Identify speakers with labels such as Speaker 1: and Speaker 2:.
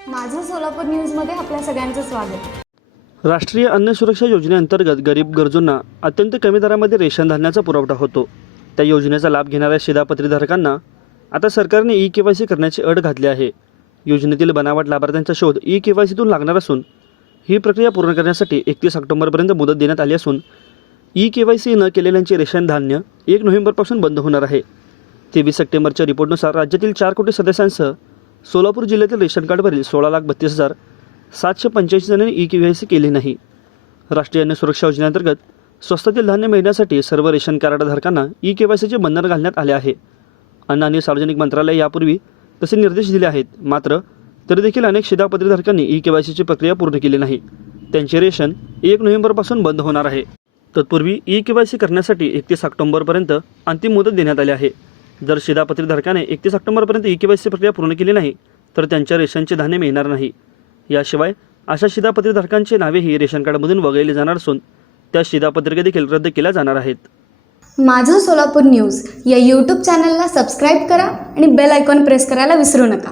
Speaker 1: सोलापूर न्यूजमध्ये आपल्या सगळ्यांचं स्वागत.
Speaker 2: राष्ट्रीय अन्न सुरक्षा योजनेअंतर्गत गरीब गरजूंना अत्यंत कमी दरामध्ये रेशन धान्याचा पुरवठा होतो. त्या योजनेचा लाभ घेणाऱ्या शिधापत्रीधारकांना आता सरकारने ई के वाय सी करण्याची अट घातली आहे. योजनेतील बनावट लाभार्थ्यांचा शोध ई के वाय सीतून लागणार असून ही प्रक्रिया पूर्ण करण्यासाठी एकतीस ऑक्टोबरपर्यंत मुदत देण्यात आली असून ई के वाय सी न केलेल्यांचे रेशन धान्य एक नोव्हेंबरपासून बंद होणार आहे. तेवीस सप्टेंबरच्या रिपोर्टनुसार राज्यातील चार कोटी सदस्यांसह सोलापूर जिल्ह्यातील रेशन कार्डवरील सोळा लाख बत्तीस हजार सातशे पंच्याऐंशी जणांनी ई के व्ही सी केली नाही. राष्ट्रीय अन्न सुरक्षा योजनेअंतर्गत स्वस्तातील धान्य मिळण्यासाठी सर्व रेशन कार्डधारकांना ई के वाय सीचे बंधन घालण्यात आले आहे. अन्न आणि सार्वजनिक मंत्रालय यापूर्वी तसे निर्देश दिले आहेत. मात्र तरी देखील अनेक शिधापत्रीधारकांनी ई के वाय सीची प्रक्रिया पूर्ण केली नाही. त्यांचे रेशन एक नोव्हेंबरपासून बंद होणार आहे. तत्पूर्वी ई के वाय सी करण्यासाठी एकतीस ऑक्टोंबरपर्यंत अंतिम मुदत देण्यात आली आहे. जर शिधापत्रीधारकाने एकतीस ऑक्टोबरपर्यंत ई के वाय सी प्रक्रिया पूर्ण केली नाही तर त्यांच्या रेशनचे धान्य मिळणार नाही. याशिवाय अशा शिधापत्रीधारकांची नावेही रेशन कार्डमधून वगळली जाणार असून त्या शिधापत्रिका देखील रद्द केल्या जाणार आहेत.
Speaker 1: माझं सोलापूर न्यूज या यूट्यूब चॅनलला सबस्क्राईब करा आणि बेल आयकॉन प्रेस करायला विसरू नका.